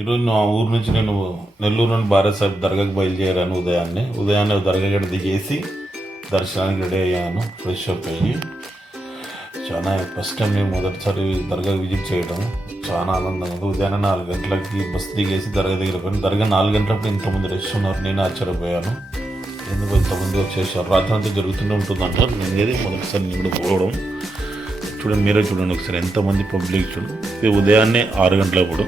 ఈరోజు నా ఊరు నుంచి నేను నెల్లూరు నుండి భారత్ సాహిబ్ దర్గాకి బయలుదేరాను. ఉదయాన్నే దర్గా గడ దిగేసి దర్శనానికి రెడీ అయ్యాను. ఫ్రెష్ అప్ అయ్యి చాలా ఫస్ట్ టైం నేను మొదటిసారి దర్గా విజిట్ చేయడం చాలా ఆనందంగా ఉంది. ఉదయాన్నే 4 గంటలకి బస్సు దిగేసి దర్గా దగ్గర పోయాను. దర్గా 4 గంటలప్పుడు ఇంతమంది రష్ ఉన్నారు. నేను ఆశ్చర్యపోయాను, ఎందుకు ఇంతమంది వచ్చేసారు. రాత్రి అంతా జరుగుతూనే ఉంటుందంటారు. నేను ఏది మొదటిసారి నేను కూడా పోవడం. చూడండి, మీరే చూడండి ఒకసారి ఎంతమంది పబ్లిక్ చూడండి. ఇది ఉదయాన్నే 6 గంటలప్పుడు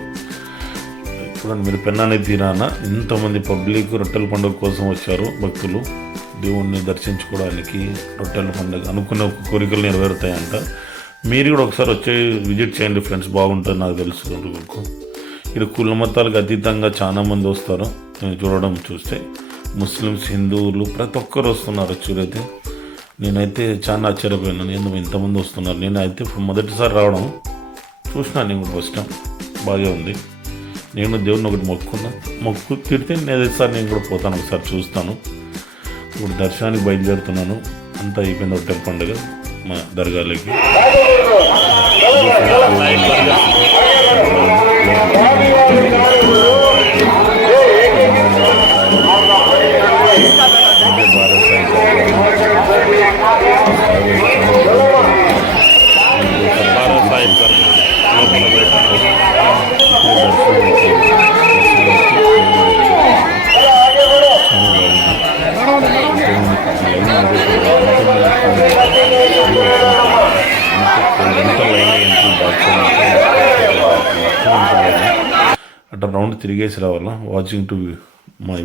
చూడండి. మీరు పెన్నాని తీరాన ఇంతమంది పబ్లిక్ రొట్టెల పండుగ కోసం వచ్చారు. భక్తులు దేవుణ్ణి దర్శించుకోవడానికి రొట్టెల పండుగ అనుకున్న కోరికలు నెరవేరుతాయంట. మీరు కూడా ఒకసారి వచ్చి విజిట్ చేయండి ఫ్రెండ్స్, బాగుంటుంది. నాకు తెలుసు ఇక్కడ కుల మతాలకు అతీతంగా చాలామంది వస్తారు. నేను చూడడం చూస్తే ముస్లిమ్స్, హిందువులు ప్రతి ఒక్కరు వస్తున్నారు. చూడైతే నేనైతే చాలా ఆశ్చర్యపోయినాను, ఎందుకు ఇంతమంది వస్తున్నారు. నేనైతే మొదటిసారి రావడం చూసినా. నేను కూడా ఫస్ట్ టైం బాగా ఉంది. నేను దేవుడిని ఒకటి మొక్కు తీరితే నేసారి నేను కూడా పోతాను, ఒకసారి చూస్తాను. ఇప్పుడు దర్శనానికి బయలుదేరుతున్నాను. అంతా అయిపోయింది రొట్టెల పండుగ మా దర్గాలకి. అట్లా రౌండ్ తిరిగేసి రావాలా. Watching to my